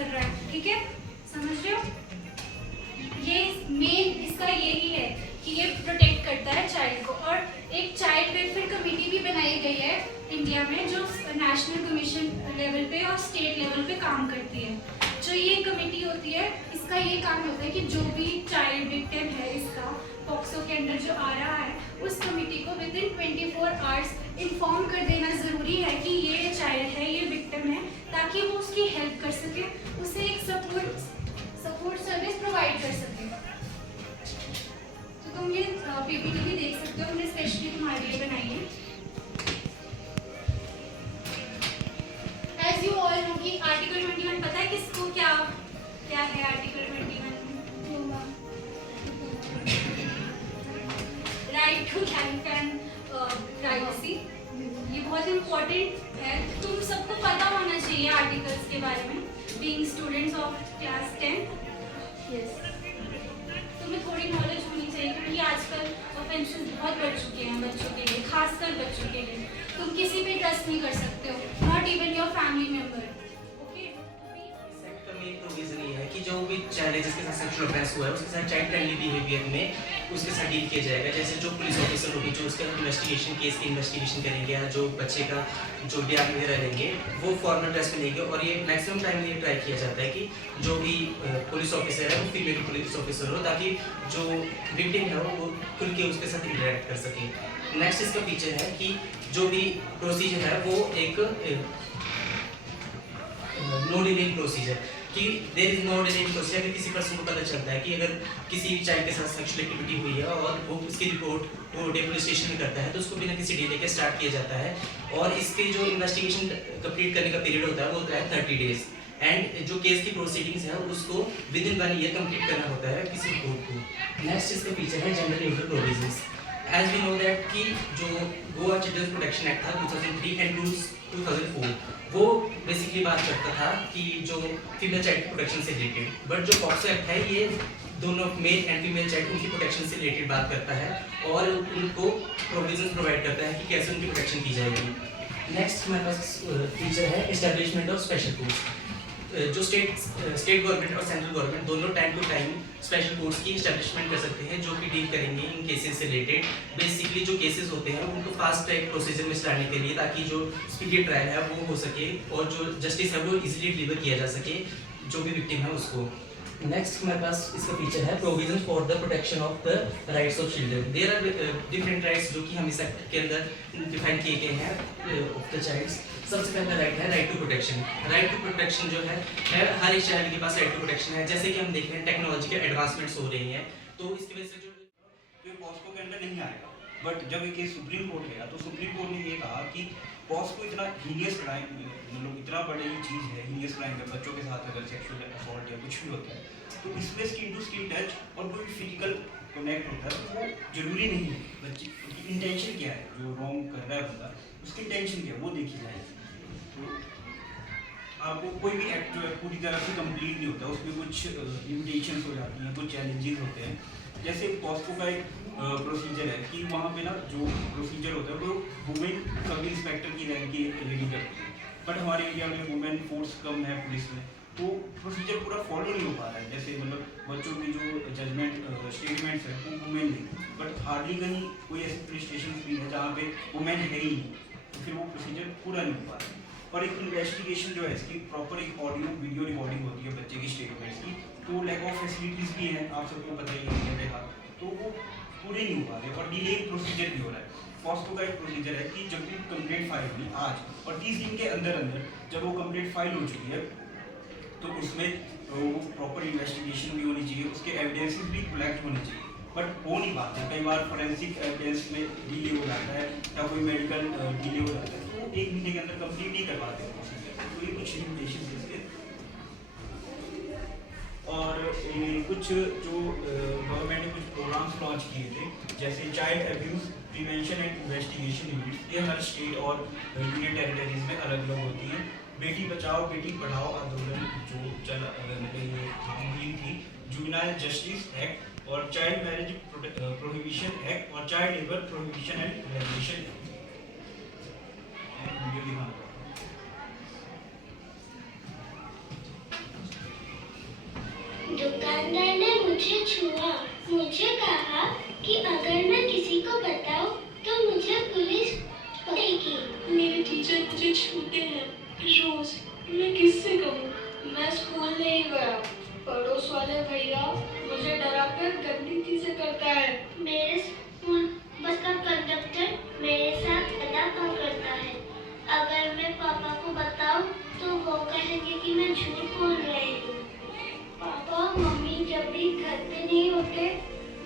कर रहा है, ठीक है, समझ रहे हो? ये मेन इसका यही है कि ये प्रोटेक्ट करता है चाइल्ड को। और एक चाइल्ड वेलफेयर कमेटी भी बनाई गई है इंडिया में, जो नेशनल कमीशन लेवल पे और स्टेट लेवल पे काम करती है। जो ये कमेटी होती है, इसका ये काम होता है कि जो भी चाइल्ड विक्टिम है इसका पॉक्सो के अंडर जो आ रहा है, उस कमेटी को विद इन 24 आवर्स इन्फॉर्म कर देना ज़रूरी है कि ये चाइल्ड है, ये विक्टिम है, ताकि वो उसकी हेल्प कर सके, उसे एक सपोर्ट सर्विस प्रोवाइड कर सके। तो तुम ये पीपीटी भी देख सकते हो, हमने स्पेशली तुम्हारे लिए बनाई है। एज यू ऑल नो कि आर्टिकल 21 पता है किसको क्या क्या है? Article 21 right to life and privacy, ये बहुत इम्पोर्टेंट है, तुम सबको पता होना चाहिए आर्टिकल्स के बारे में, being students of class 10। Yes, तुम्हें थोड़ी नॉलेज होनी चाहिए, क्योंकि आजकल ऑफेंसेस बहुत बढ़ चुके हैं बच्चों के लिए, खासकर बच्चों के लिए। तुम किसी पे ट्रस्ट नहीं कर सकते हो, not even your family member. Main provision ये है कि जो भी चाइल्ड है जिसके साथ सेक्सुअल ऑफेंस हुआ है, उसके साथ चाइल्ड फ्रेंडली बिहेवियर में उसके साथ डील किया जाएगा। जैसे जो पुलिस ऑफिसर होगी जो उसका इन्वेस्टिगेशन केस की इन्वेस्टिगेशन करेंगे, या जो बच्चे का जो बयान वगैरह लेंगे, वो फॉर्मल ड्रेस में लेंगे। और ये मैक्सिमम टाइम ये ट्राई किया जाता है कि जो भी पुलिस ऑफिसर है वो फीमेल पुलिस ऑफिसर हो, ताकि जो विक्टिम है वो खुल के उसके साथ इंटरेक्ट कर सके। नेक्स्ट इसका फीचर है कि जो भी प्रोसीजर है वो एक नो डिलेइंग प्रोसीजर, कि there is no delaying procedure. अगर किसी पर्सन को पता चलता है कि अगर किसी चाइल्ड के साथ सेक्सुअल एक्टिविटी हुई है और वो उसकी रिपोर्ट वो पुलिस स्टेशन में करता है, तो उसको बिना किसी डिले के स्टार्ट किया जाता है। और इसके जो इन्वेस्टिगेशन कंप्लीट करने का पीरियड होता है वो होता है 30 डेज। एंड जो केस की प्रोसीडिंग्स है उसको विद इन 1 ईयर कंप्लीट करना होता है किसी कोर्ट को। नेक्स्ट इसका फीचर है gender neutral provisions. As we know that कि जो गोवा चिल्ड्रंस प्रोटेक्शन एक्ट था 2003 एंड 2004, वो बेसिकली बात करता था कि जो फीमेल चाइल्ड प्रोटेक्शन से रिलेटेड, बट जो पॉक्सो एक्ट है ये दोनों मेल एंड फीमेल चाइल्ड उनकी प्रोटेक्शन से रिलेटेड बात करता है और उनको प्रोविजंस प्रोवाइड करता है कि कैसे उनकी प्रोटेक्शन की जाएगी। नेक्स्ट हमारे पास फीचर है एस्टेब्लिशमेंट ऑफ स्पेशल कोर्ट्स। जो स्टेट गवर्नमेंट और सेंट्रल गवर्नमेंट दोनों time to time special courts की एस्टेब्लिशमेंट कर सकते हैं, जो कि डील करेंगे इन केसेस से रिलेटेड। बेसिकली जो केसेस होते हैं उनको फास्ट ट्रैक प्रोसीजर में चलाने के लिए, ताकि जो स्पीडी ट्रायल है वो हो सके और जो जस्टिस है वो इजीली डिलीवर किया जा सके जो भी विक्टिम है उसको। नेक्स्ट हमारे पास इसका फीचर है provision for the protection of the rights of children. There are different rights जो कि हम इस एक्ट के अंदर डिफाइन किए गए हैं ऑफ द चाइल्ड्स। सबसे पहला राइट है right to protection. Right to protection जो है हर एक चाइल्ड के पास राइट टू प्रोटेक्शन है। जैसे कि हम देख रहे हैं टेक्नोलॉजी के एडवांसमेंट्स हो रही हैं, तो इसकी वजह से जो पॉस्को के अंदर नहीं आएगा। बट जब ये केस सुप्रीम कोर्ट गया तो सुप्रीम कोर्ट ने ये कहा कि पॉस्को इतना हीनियस क्राइम, मतलब इतना बड़ी चीज़ है, हीनियस क्राइम है, बच्चों के साथ अगर सेक्सुअल असॉल्ट या कुछ भी होता है तो इसमें स्किन टू स्किन टच और कोई फिजिकल कनेक्ट होता है तो वो जरूरी नहीं है। बच्चे की इंटेंशन क्या है, जो रॉन्ग कर रहा है बंदा उसकी इंटेंशन क्या है वो देखी जाएगी। तो आपको कोई भी एक्ट जो है पूरी तरह से कंप्लीट नहीं होता, उसमें कुछ लिमिटेशंस हो जाती हैं, कुछ चैलेंजेस होते हैं। जैसे पॉस्को का एक प्रोसीजर है कि वहाँ पे ना जो प्रोसीजर होता है वो वुमेन सब इंस्पेक्टर की रैंक की लेडी करती है, बट हमारे इंडिया में वुमेन फोर्स कम है पुलिस में, तो प्रोसीजर पूरा फॉलो नहीं हो पा रहा है। जैसे मतलब बच्चों की जो जजमेंट स्टेटमेंट्स है वो वुमेन नहीं, बट हार्डली कहीं कोई ऐसे पुलिस स्टेशन भी है जहाँ पे वुमेन है ही नहीं, तो फिर वो प्रोसीजर पूरा नहीं हो पा रहा है। और एक इन्वेस्टिगेशन जो है इसकी प्रॉपर एक ऑडियो वीडियो रिकॉर्डिंग होती है बच्चे की स्टेटमेंट्स की, तो लैक ऑफ फैसिलिटीज़ भी हैं, आप सबको पता ही है देखा, तो वो पूरे नहीं हो पा रहे और डिले प्रोसीजर भी हो रहा है। पॉस्को का एक प्रोसीजर है कि जब भी कंप्लेंट फाइल हुई आज और 30 दिन के अंदर अंदर जब वो कंप्लेंट फाइल हो चुकी है तो उसमें वो प्रॉपर इन्वेस्टिगेशन भी होनी चाहिए, उसके एविडेंसेस भी कलेक्ट होने चाहिए, बट हो नहीं पाते। कई बार फोरेंसिक एविडेंस में डिले हो जाता है या कोई मेडिकल डिले हो जाता है, तो 1 महीने के अंदर कंप्लीट नहीं कर पाते प्रोसीजर। तो ये कुछ लिमिटेशन इसके। और कुछ जो गवर्नमेंट ने कुछ प्रोग्राम्स लॉन्च किए थे, जैसे child abuse prevention and investigation unit, ये हर स्टेट और यूनियन टेरिटरीज में अलग अलग होती हैं। बेटी बचाओ बेटी पढ़ाओ आंदोलन जो ये मुहिम थी, जुवेनाइल जस्टिस एक्ट और चाइल्ड मैरिज प्रोहिबिशन एक्ट और child labour prohibition and regulation. Video दिखाना दुकानदार ने मुझे छुआ। मुझे कहा कि अगर मैं किसी को बताऊं तो मुझे पुलिस पकड़ेगी। मेरे टीचर मुझे छूते हैं रोज, मैं किससे कहूँ? मैं स्कूल नहीं गया। पड़ोस वाले भैया मुझे डराकर गंदी चीजें करता है। मेरे स्कूल बस का कंडक्टर मेरे साथ अदा करता है। अगर मैं पापा को बताऊं तो वो कहेंगे कि मैं झूठ बोल रही हूँ। पापा मम्मी जब भी घर पे नहीं होते,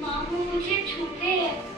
मामू मुझे छूते हैं।